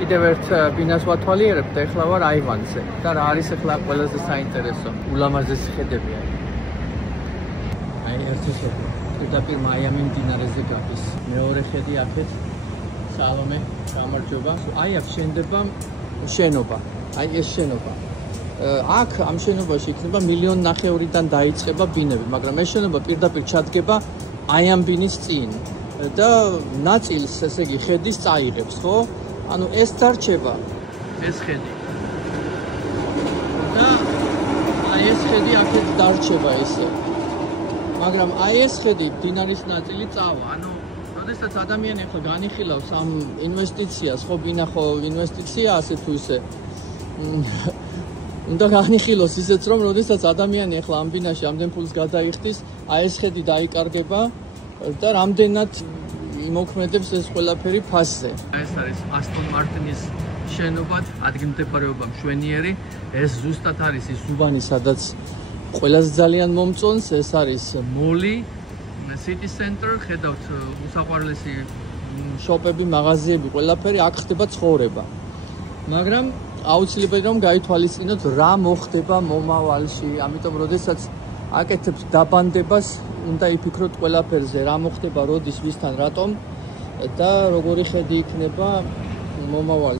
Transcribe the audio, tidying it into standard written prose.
კიდევ ერთ ბინას ვათვალიერებთ, ეხლა ვარ აივანზე და რა არის ეხლა ყველაზე საინტერესო, ულამაზესი ხედები არის. აი ერთი ხედი, პირდაპირ მაიამი მდინარეზე გადის. მეორე ხედი აქეთ, სალომე, გამარჯობა. აი აქ შენდება შენობა. აი ეს შენობა. აქ ამ შენობაში იქნება 1.5 მილიონიდან დაიწყება ბინები, მაგრამ ეს შენობა პირდაპირ ჩადგება აი ამ ბინის წინ და ნაწილს, ესე იგი, ხედის წაიღებს, ხო? ანუ ეს დარჩება, ეს ხედი. და აი ეს ხედი აქეთ დარჩება ესე. მაგრამ აი ეს ხედი ბინარის ნაწილი წავა. ანუ როდესაც ადამიანი ახლა განიხილავს ამ ინვესტიციას, ხო, ბინა ხო ინვესტიცია, ასე თუ ისე. უნდა განიხილოს ისეც, რომ როდესაც ადამიანი ახლა ამ ბინაში ამდენ ფულს გადაიხდის, აი ეს ხედი დაიკარგება და რამდენად იმოქმედებს ეს ყველაფერი ფასზე. ეს არის Aston Martin-ის შენობა, ადგილმდებარეობა მშვენიერი. ეს ზუსტად არის ის უბანი, სადაც ყველაზე ძალიან მომწონს, ეს არის მოლი, City Center, ხედავთ უსაყვარლესი შოპები, მაღაზიები, ყველაფერი აქ ხდება ცხოვრება. მაგრამ აუცილებელი რომ გაითვალისწინოთ რა მოხდება მომავალში, ამიტომ როდესაც აკეთებთ დაბანდებას, უნდა იფიქროთ ყველაფერზე, რა მოხდება, როდის, ვისთან, რატომ და როგორი ხედი იქნება მომავალში.